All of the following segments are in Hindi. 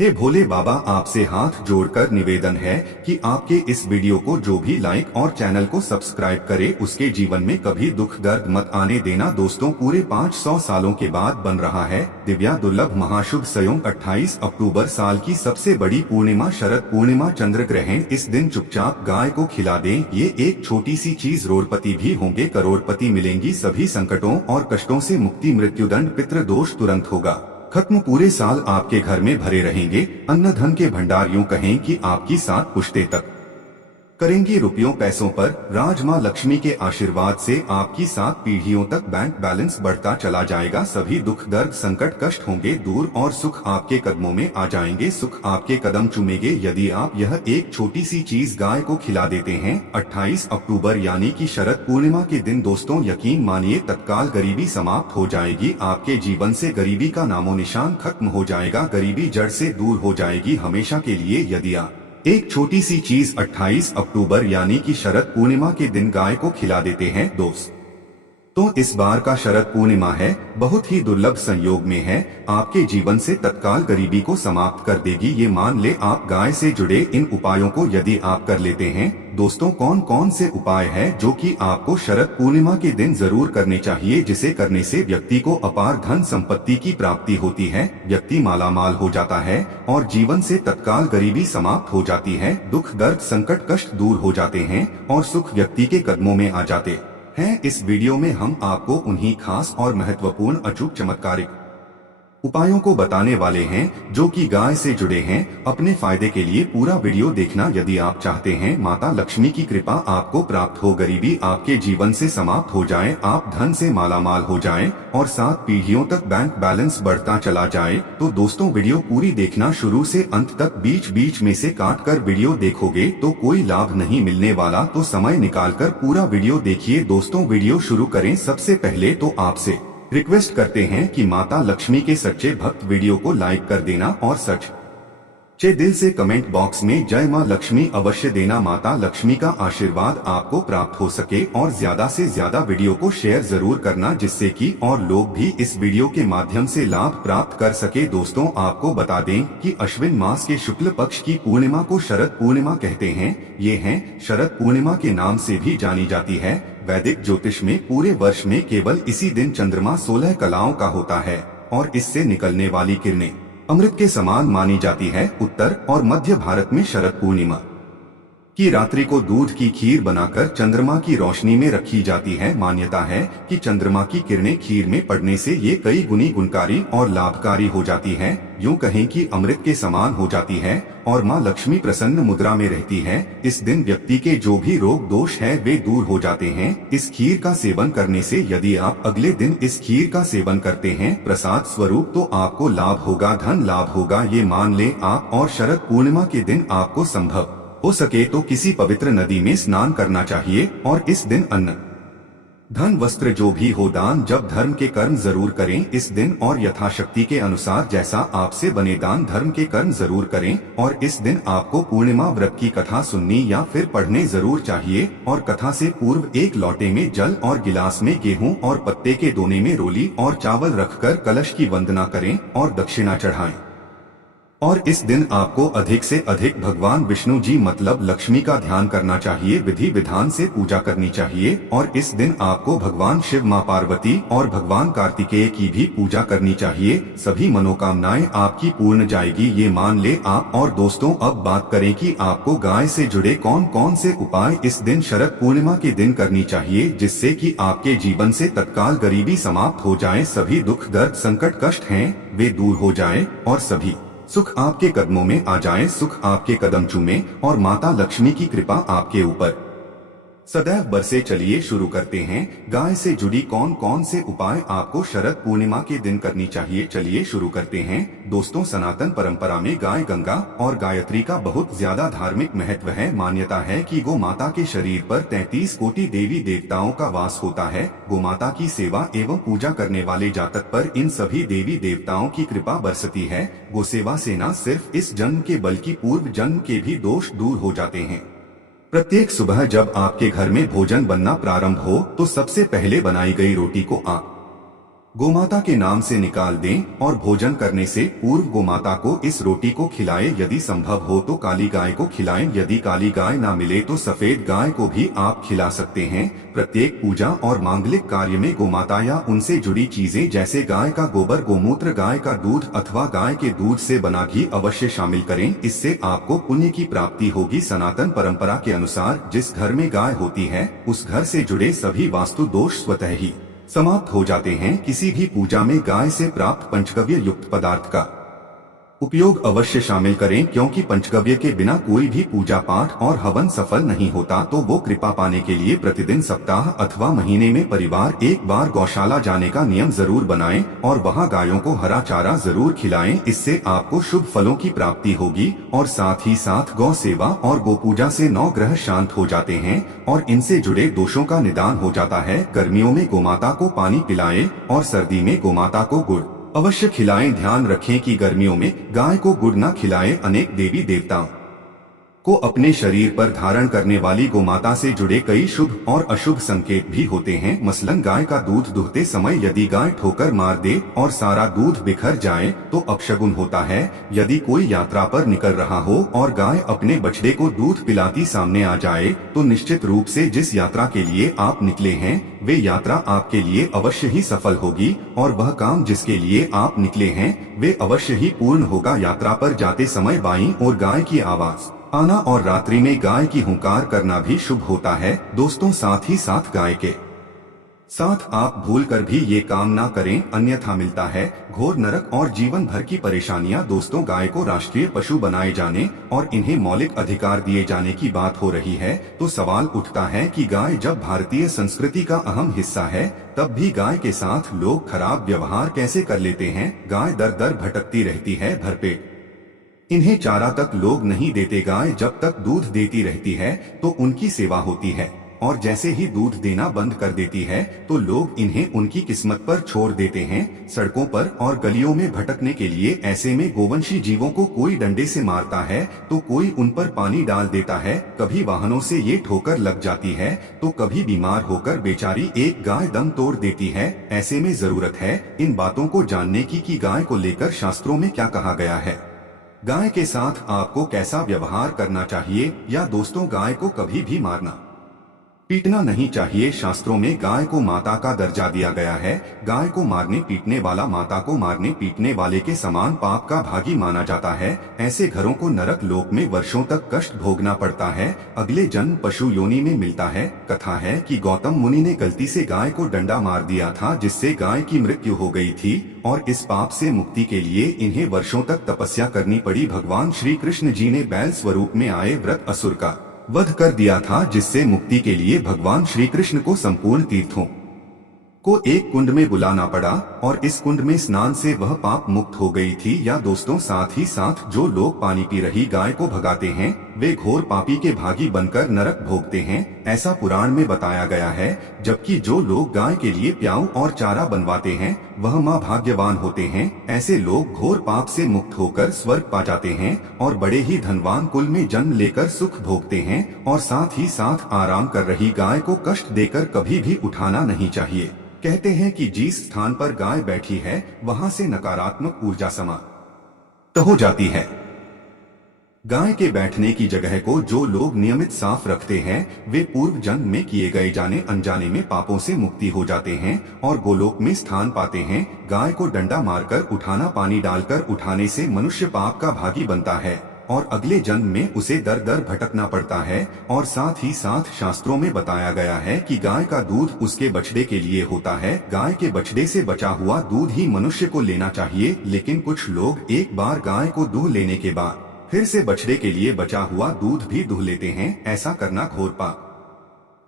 हे भोले बाबा, आपसे हाथ जोड़कर निवेदन है कि आपके इस वीडियो को जो भी लाइक और चैनल को सब्सक्राइब करे उसके जीवन में कभी दुख दर्द मत आने देना। दोस्तों, पूरे 500 सालों के बाद बन रहा है दिव्या दुर्लभ महाशुभ संयोग 28 अक्टूबर, साल की सबसे बड़ी पूर्णिमा, शरद पूर्णिमा, चंद्र ग्रहण। इस दिन चुपचाप गाय को खिला दें, ये एक छोटी सी चीज, रोड़पति भी होंगे, करोड़पति मिलेंगी, सभी संकटों और कष्टों से मुक्ति, मृत्युदंड, पितृदोष तुरंत होगा खत्म, पूरे साल आपके घर में भरे रहेंगे अन्न धन के भंडार, यूं कहें कि आपकी 7 पुश्ते तक करेंगी रुपयों पैसों पर राज। मां लक्ष्मी के आशीर्वाद से आपकी 7 पीढ़ियों तक बैंक बैलेंस बढ़ता चला जाएगा, सभी दुख दर्द संकट कष्ट होंगे दूर और सुख आपके कदमों में आ जाएंगे, सुख आपके कदम चूमेंगे यदि आप यह एक छोटी सी चीज गाय को खिला देते हैं। 28 अक्टूबर यानी कि शरद पूर्णिमा के दिन दोस्तों, यकीन मानिए तत्काल गरीबी समाप्त हो जाएगी, आपके जीवन से गरीबी का नामो निशान खत्म हो जाएगा, गरीबी जड़ से दूर हो जाएगी हमेशा के लिए यदि आप एक छोटी सी चीज 28 अक्टूबर यानी कि शरद पूर्णिमा के दिन गाय को खिला देते हैं। दोस्त तो इस बार का शरद पूर्णिमा है, बहुत ही दुर्लभ संयोग में है, आपके जीवन से तत्काल गरीबी को समाप्त कर देगी, ये मान ले आप गाय से जुड़े इन उपायों को यदि आप कर लेते हैं। दोस्तों, कौन कौन से उपाय हैं जो कि आपको शरद पूर्णिमा के दिन जरूर करने चाहिए, जिसे करने से व्यक्ति को अपार धन संपत्ति की प्राप्ति होती है, व्यक्ति मालामाल हो जाता है और जीवन से तत्काल गरीबी समाप्त हो जाती है, दुख दर्द संकट कष्ट दूर हो जाते हैं और सुख व्यक्ति के कदमों में आ जाते हैं। इस वीडियो में हम आपको उन्हीं खास और महत्वपूर्ण अचूक चमत्कारिक उपायों को बताने वाले हैं जो कि गाय से जुड़े हैं। अपने फायदे के लिए पूरा वीडियो देखना यदि आप चाहते हैं माता लक्ष्मी की कृपा आपको प्राप्त हो, गरीबी आपके जीवन से समाप्त हो जाए, आप धन से मालामाल हो जाएं और 7 पीढ़ियों तक बैंक बैलेंस बढ़ता चला जाए। तो दोस्तों, वीडियो पूरी देखना, शुरू से अंत तक, बीच बीच में से काट कर वीडियो देखोगे तो कोई लाभ नहीं मिलने वाला, तो समय निकालकर पूरा वीडियो देखिए। दोस्तों, वीडियो शुरू करें सबसे पहले तो आपसे रिक्वेस्ट करते हैं कि माता लक्ष्मी के सच्चे भक्त वीडियो को लाइक कर देना और सच्चे दिल से कमेंट बॉक्स में जय मां लक्ष्मी अवश्य देना, माता लक्ष्मी का आशीर्वाद आपको प्राप्त हो सके। और ज्यादा से ज्यादा वीडियो को शेयर जरूर करना जिससे कि और लोग भी इस वीडियो के माध्यम से लाभ प्राप्त कर सके। दोस्तों, आपको बता दें कि अश्विन मास के शुक्ल पक्ष की पूर्णिमा को शरद पूर्णिमा कहते हैं, ये है शरद पूर्णिमा के नाम से भी जानी जाती है। वैदिक ज्योतिष में पूरे वर्ष में केवल इसी दिन चंद्रमा 16 कलाओं का होता है और इससे निकलने वाली किरणें अमृत के समान मानी जाती है। उत्तर और मध्य भारत में शरद पूर्णिमा की रात्रि को दूध की खीर बनाकर चंद्रमा की रोशनी में रखी जाती है। मान्यता है कि चंद्रमा की किरणें खीर में पड़ने से ये कई गुनी गुणकारी और लाभकारी हो जाती है, यूं कहें कि अमृत के समान हो जाती है और मां लक्ष्मी प्रसन्न मुद्रा में रहती है। इस दिन व्यक्ति के जो भी रोग दोष है वे दूर हो जाते हैं। इस खीर का सेवन करने से यदि आप अगले दिन इस खीर का सेवन करते हैं प्रसाद स्वरूप, तो आपको लाभ होगा, धन लाभ होगा, ये मान ले आप। और शरद पूर्णिमा के दिन आपको संभव हो सके तो किसी पवित्र नदी में स्नान करना चाहिए और इस दिन अन्न धन वस्त्र जो भी हो दान जब धर्म के कर्म जरूर करें इस दिन, और यथाशक्ति के अनुसार जैसा आपसे बने दान धर्म के कर्म जरूर करें। और इस दिन आपको पूर्णिमा व्रत की कथा सुननी या फिर पढ़ने जरूर चाहिए। और कथा से पूर्व एक लोटे में जल और गिलास में गेहूं और पत्ते के दोने में रोली और चावल रखकर कलश की वंदना करें और दक्षिणा चढ़ाएं। और इस दिन आपको अधिक से अधिक भगवान विष्णु जी मतलब लक्ष्मी का ध्यान करना चाहिए, विधि विधान से पूजा करनी चाहिए। और इस दिन आपको भगवान शिव, मां पार्वती और भगवान कार्तिकेय की भी पूजा करनी चाहिए, सभी मनोकामनाएं आपकी पूर्ण जाएगी, ये मान ले आप। और दोस्तों, अब बात करें कि आपको गाय से जुड़े कौन कौन से उपाय इस दिन शरद पूर्णिमा के दिन करनी चाहिए जिससे कि आपके जीवन से तत्काल गरीबी समाप्त हो जाए, सभी दुख दर्द संकट कष्ट हैं वे दूर हो जाए और सभी सुख आपके कदमों में आ जाए, सुख आपके कदम चूमे और माता लक्ष्मी की कृपा आपके ऊपर सदैव बरसे। चलिए शुरू करते हैं, गाय से जुड़ी कौन कौन से उपाय आपको शरद पूर्णिमा के दिन करनी चाहिए। चलिए शुरू करते हैं। दोस्तों, सनातन परंपरा में गाय, गंगा और गायत्री का बहुत ज्यादा धार्मिक महत्व है। मान्यता है कि गो माता के शरीर पर 33 कोटि देवी देवताओं का वास होता है। गोमाता की सेवा एवं पूजा करने वाले जातक पर इन सभी देवी देवताओं की कृपा बरसती है। गोसेवा से न सिर्फ इस जन्म के बल्कि पूर्व जन्म के भी दोष दूर हो जाते हैं। प्रत्येक सुबह जब आपके घर में भोजन बनना प्रारंभ हो तो सबसे पहले बनाई गई रोटी को आप गोमाता के नाम से निकाल दें और भोजन करने से पूर्व गोमाता को इस रोटी को खिलाएं। यदि संभव हो तो काली गाय को खिलाएं। यदि काली गाय ना मिले तो सफेद गाय को भी आप खिला सकते हैं। प्रत्येक पूजा और मांगलिक कार्य में गोमाता या उनसे जुड़ी चीजें जैसे गाय का गोबर, गोमूत्र, गाय का दूध अथवा गाय के दूध से बना घी अवश्य शामिल करें। इससे आपको पुण्य की प्राप्ति होगी। सनातन परंपरा के अनुसार जिस घर में गाय होती है उस घर से जुड़े सभी वास्तु दोष स्वतः ही समाप्त हो जाते हैं। किसी भी पूजा में गाय से प्राप्त पंचगव्य युक्त पदार्थ का उपयोग अवश्य शामिल करें, क्योंकि पंचगव्य के बिना कोई भी पूजा पाठ और हवन सफल नहीं होता। तो वो कृपा पाने के लिए प्रतिदिन, सप्ताह अथवा महीने में परिवार एक बार गौशाला जाने का नियम जरूर बनाएं और वहां गायों को हरा चारा जरूर खिलाएं। इससे आपको शुभ फलों की प्राप्ति होगी और साथ ही साथ गौ सेवा और गो पूजा से 9 ग्रह शांत हो जाते हैं और इनसे जुड़े दोषों का निदान हो जाता है। गर्मियों में गोमाता को पानी पिलाएं और सर्दी में गोमाता को गुड़ अवश्य खिलाएं। ध्यान रखें कि गर्मियों में गाय को गुड़ न खिलाएं। अनेक देवी देवताओं को अपने शरीर पर धारण करने वाली गोमाता से जुड़े कई शुभ और अशुभ संकेत भी होते हैं। मसलन गाय का दूध दुहते समय यदि गाय ठोकर मार दे और सारा दूध बिखर जाए तो अपशगुन होता है। यदि कोई यात्रा पर निकल रहा हो और गाय अपने बछड़े को दूध पिलाती सामने आ जाए तो निश्चित रूप से जिस यात्रा के लिए आप निकले हैं वे यात्रा आपके लिए अवश्य ही सफल होगी और वह काम जिसके लिए आप निकले हैं वे अवश्य ही पूर्ण होगा। यात्रा पर जाते समय बाईं ओर गाय की आवाज आना और रात्रि में गाय की हुंकार करना भी शुभ होता है। दोस्तों, साथ ही साथ गाय के साथ आप भूलकर भी ये काम ना करें, अन्यथा मिलता है घोर नरक और जीवन भर की परेशानियां। दोस्तों, गाय को राष्ट्रीय पशु बनाए जाने और इन्हें मौलिक अधिकार दिए जाने की बात हो रही है तो सवाल उठता है कि गाय जब भारतीय संस्कृति का अहम हिस्सा है तब भी गाय के साथ लोग खराब व्यवहार कैसे कर लेते हैं। गाय दर दर भटकती रहती है भरपेट, इन्हें चारा तक लोग नहीं देते। गाय जब तक दूध देती रहती है तो उनकी सेवा होती है और जैसे ही दूध देना बंद कर देती है तो लोग इन्हें उनकी किस्मत पर छोड़ देते हैं, सड़कों पर और गलियों में भटकने के लिए। ऐसे में गोवंशी जीवों को कोई डंडे से मारता है तो कोई उन पर पानी डाल देता है, कभी वाहनों से ये ठोकर लग जाती है तो कभी बीमार होकर बेचारी एक गाय दम तोड़ देती है। ऐसे में जरूरत है इन बातों को जानने की कि गाय को लेकर शास्त्रों में क्या कहा गया है, गाय के साथ आपको कैसा व्यवहार करना चाहिए। या दोस्तों, गाय को कभी भी मारना पीटना नहीं चाहिए। शास्त्रों में गाय को माता का दर्जा दिया गया है। गाय को मारने पीटने वाला माता को मारने पीटने वाले के समान पाप का भागी माना जाता है। ऐसे घरों को नरक लोक में वर्षों तक कष्ट भोगना पड़ता है, अगले जन्म पशु योनि में मिलता है। कथा है कि गौतम मुनि ने गलती से गाय को डंडा मार दिया था जिससे गाय की मृत्यु हो गई थी और इस पाप से मुक्ति के लिए इन्हें वर्षों तक तपस्या करनी पड़ी। भगवान श्री कृष्ण जी ने बैल स्वरूप में आए व्रत असुर का वध कर दिया था जिससे मुक्ति के लिए भगवान श्री कृष्ण को संपूर्ण तीर्थों को एक कुंड में बुलाना पड़ा और इस कुंड में स्नान से वह पाप मुक्त हो गई थी। या दोस्तों, साथ ही साथ जो लोग पानी पी रही गाय को भगाते हैं वे घोर पापी के भागी बनकर नरक भोगते हैं, ऐसा पुराण में बताया गया है। जबकि जो लोग गाय के लिए प्याऊ और चारा बनवाते हैं वह माँ भाग्यवान होते हैं। ऐसे लोग घोर पाप से मुक्त होकर स्वर्ग पा जाते हैं और बड़े ही धनवान कुल में जन्म लेकर सुख भोगते हैं। और साथ ही साथ आराम कर रही गाय को कष्ट देकर कभी भी उठाना नहीं चाहिए। कहते हैं कि जिस स्थान पर गाय बैठी है वहां से नकारात्मक ऊर्जा समाप्त हो जाती है। गाय के बैठने की जगह को जो लोग नियमित साफ रखते हैं वे पूर्व जन्म में किए गए जाने अनजाने में पापों से मुक्ति हो जाते हैं और गोलोक में स्थान पाते हैं। गाय को डंडा मारकर उठाना, पानी डालकर उठाने से मनुष्य पाप का भागी बनता है और अगले जन्म में उसे दर दर भटकना पड़ता है। और साथ ही साथ शास्त्रों में बताया गया है कि गाय का दूध उसके बछड़े के लिए होता है। गाय के बछड़े से बचा हुआ दूध ही मनुष्य को लेना चाहिए, लेकिन कुछ लोग एक बार गाय को दूह लेने के बाद फिर से बछड़े के लिए बचा हुआ दूध भी दूह लेते हैं। ऐसा करना घोर पाप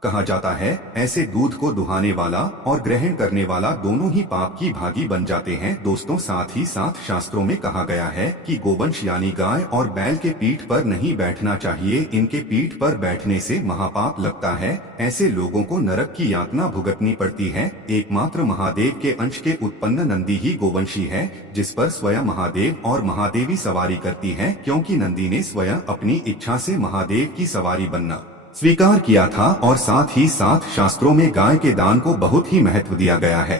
कहा जाता है। ऐसे दूध को दुहाने वाला और ग्रहण करने वाला दोनों ही पाप की भागी बन जाते हैं। दोस्तों, साथ ही साथ शास्त्रों में कहा गया है कि गोवंश यानी गाय और बैल के पीठ पर नहीं बैठना चाहिए, इनके पीठ पर बैठने से महापाप लगता है। ऐसे लोगों को नरक की यातना भुगतनी पड़ती है। एकमात्र महादेव के अंश के उत्पन्न नंदी ही गोवंशी है, जिस पर स्वयं महादेव और महादेवी सवारी करती है, क्योंकि नंदी ने स्वयं अपनी इच्छा से महादेव की सवारी बनना स्वीकार किया था। और साथ ही साथ शास्त्रों में गाय के दान को बहुत ही महत्व दिया गया है।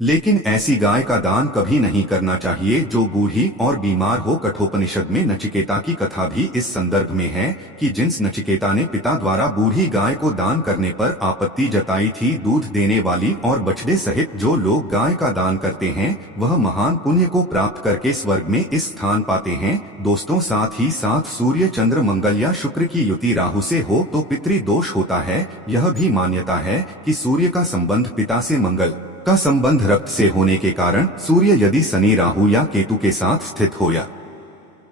लेकिन ऐसी गाय का दान कभी नहीं करना चाहिए जो बूढ़ी और बीमार हो। कठोपनिषद में नचिकेता की कथा भी इस संदर्भ में है कि जिस नचिकेता ने पिता द्वारा बूढ़ी गाय को दान करने पर आपत्ति जताई थी, दूध देने वाली और बछड़े सहित जो लोग गाय का दान करते हैं वह महान पुण्य को प्राप्त करके स्वर्ग में इस स्थान पाते हैं। दोस्तों, साथ ही साथ सूर्य, चंद्र, मंगल या शुक्र की युति राहु से हो तो पितृदोष होता है। यह भी मान्यता है कि सूर्य का संबंध पिता से, मंगल का संबंध रक्त से होने के कारण सूर्य यदि शनि, राहु या केतु के साथ स्थित हो या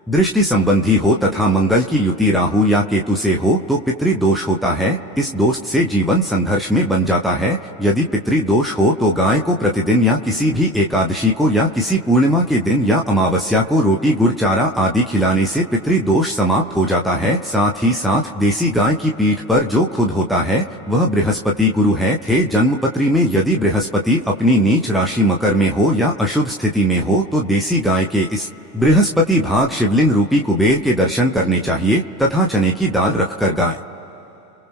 दृष्टि संबंधी हो तथा मंगल की युति राहु या केतु से हो तो पितृदोष होता है। इस दोष से जीवन संघर्ष में बन जाता है। यदि पितृदोष हो तो गाय को प्रतिदिन या किसी भी एकादशी को या किसी पूर्णिमा के दिन या अमावस्या को रोटी, गुड़, चारा आदि खिलाने से पितृदोष समाप्त हो जाता है। साथ ही साथ देसी गाय की पीठ पर जो खुद होता है वह बृहस्पति गुरु है। थे जन्मपत्री में यदि बृहस्पति अपनी नीच राशि मकर में हो या अशुभ स्थिति में हो तो देसी गाय के इस बृहस्पति भाग शिवलिंग रूपी कुबेर के दर्शन करने चाहिए तथा चने की दाल रखकर गाय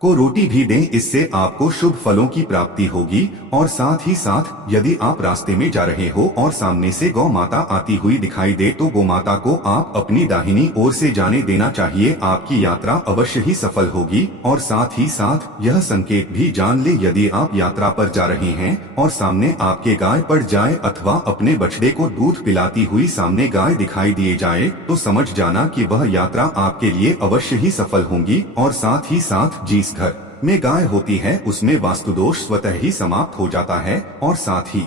को रोटी भी दें। इससे आपको शुभ फलों की प्राप्ति होगी। और साथ ही साथ यदि आप रास्ते में जा रहे हो और सामने से गौ माता आती हुई दिखाई दे तो गौ माता को आप अपनी दाहिनी ओर से जाने देना चाहिए। आपकी यात्रा अवश्य ही सफल होगी। और साथ ही साथ यह संकेत भी जान ले, यदि आप यात्रा पर जा रहे हैं और सामने आपके गाय पड़ जाए अथवा अपने बछड़े को दूध पिलाती हुई सामने गाय दिखाई दिए जाए तो समझ जाना कि वह यात्रा आपके लिए अवश्य ही सफल होगी। और साथ ही साथ जिस घर में गाय होती है उसमें वास्तुदोष स्वतः ही समाप्त हो जाता है। और साथ ही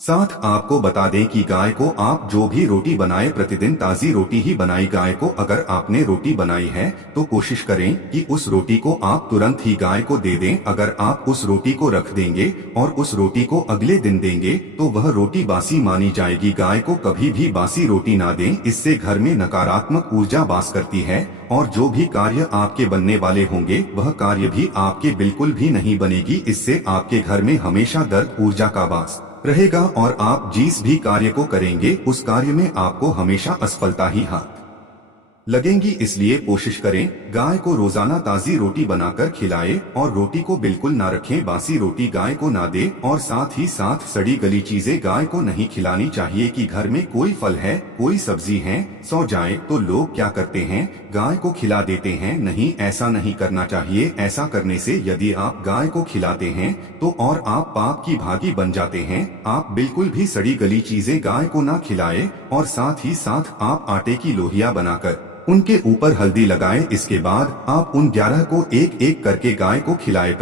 साथ आपको बता दें कि गाय को आप जो भी रोटी बनाए प्रतिदिन ताजी रोटी ही बनाई। गाय को अगर आपने रोटी बनाई है तो कोशिश करें कि उस रोटी को आप तुरंत ही गाय को दे दें। अगर आप उस रोटी को रख देंगे और उस रोटी को अगले दिन देंगे तो वह रोटी बासी मानी जाएगी। गाय को कभी भी बासी रोटी ना दें, इससे घर में नकारात्मक ऊर्जा वास करती है और जो भी कार्य आपके बनने वाले होंगे वह कार्य भी आपके बिल्कुल भी नहीं बनेगी। इससे आपके घर में हमेशा दर्द ऊर्जा का वास रहेगा और आप जिस भी कार्य को करेंगे उस कार्य में आपको हमेशा असफलता ही हाथ लगेंगी। इसलिए कोशिश करें गाय को रोजाना ताजी रोटी बनाकर खिलाएं और रोटी को बिल्कुल ना रखें। बासी रोटी गाय को ना दे और साथ ही साथ सड़ी गली चीजें गाय को नहीं खिलानी चाहिए। कि घर में कोई फल है, कोई सब्जी है, सो जाए तो लोग क्या करते हैं, गाय को खिला देते हैं। नहीं, ऐसा नहीं करना चाहिए। ऐसा करने से यदि आप गाय को खिलाते हैं तो और आप पाप की भागी बन जाते हैं। आप बिल्कुल भी सड़ी गली चीजें गाय को ना खिलाएं और साथ ही साथ आप आटे की लोहिया बनाकर उनके ऊपर हल्दी लगाएं। इसके बाद आप उन 11 को एक एक करके गाय को खिलाएं।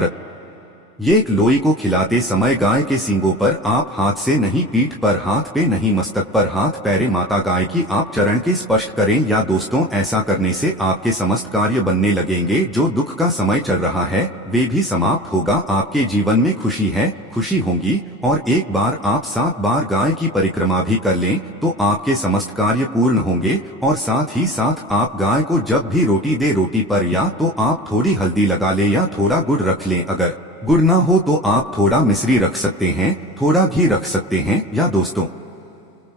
एक लोई को खिलाते समय गाय के सींगों पर आप हाथ से नहीं, पीठ पर हाथ पे नहीं, मस्तक पर हाथ, पैरे माता गाय की आप चरण के स्पर्श करें। या दोस्तों, ऐसा करने से आपके समस्त कार्य बनने लगेंगे। जो दुख का समय चल रहा है वे भी समाप्त होगा। आपके जीवन में खुशी है, खुशी होगी। और एक बार आप 7 बार गाय की परिक्रमा भी कर लें तो आपके समस्त कार्य पूर्ण होंगे। और साथ ही साथ आप गाय को जब भी रोटी दे, रोटी पर या तो आप थोड़ी हल्दी लगा ले या थोड़ा गुड़ रख लें। अगर गुड़ ना हो तो आप थोड़ा मिश्री रख सकते हैं, थोड़ा घी रख सकते हैं। या दोस्तों,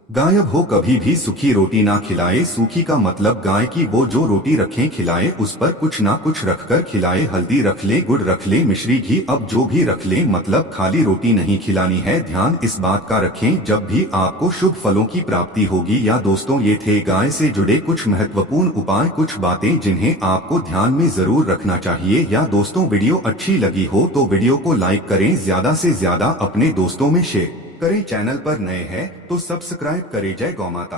गायब हो कभी भी सूखी रोटी ना खिलाए। सूखी का मतलब गाय की वो जो रोटी रखें खिलाए, उस पर कुछ ना कुछ रखकर खिलाए। हल्दी रख ले, गुड़ रख ले, मिश्री, घी, अब जो भी रख ले, मतलब खाली रोटी नहीं खिलानी है। ध्यान इस बात का रखें जब भी आपको शुभ फलों की प्राप्ति होगी। या दोस्तों, ये थे गाय से जुड़े कुछ महत्वपूर्ण उपाय, कुछ बातें जिन्हें आपको ध्यान में जरूर रखना चाहिए। या दोस्तों, वीडियो अच्छी लगी हो तो वीडियो को लाइक करें, ज्यादा से ज्यादा अपने दोस्तों में शेयर करें। चैनल पर नए हैं तो सब्सक्राइब करें। जय गौ माता।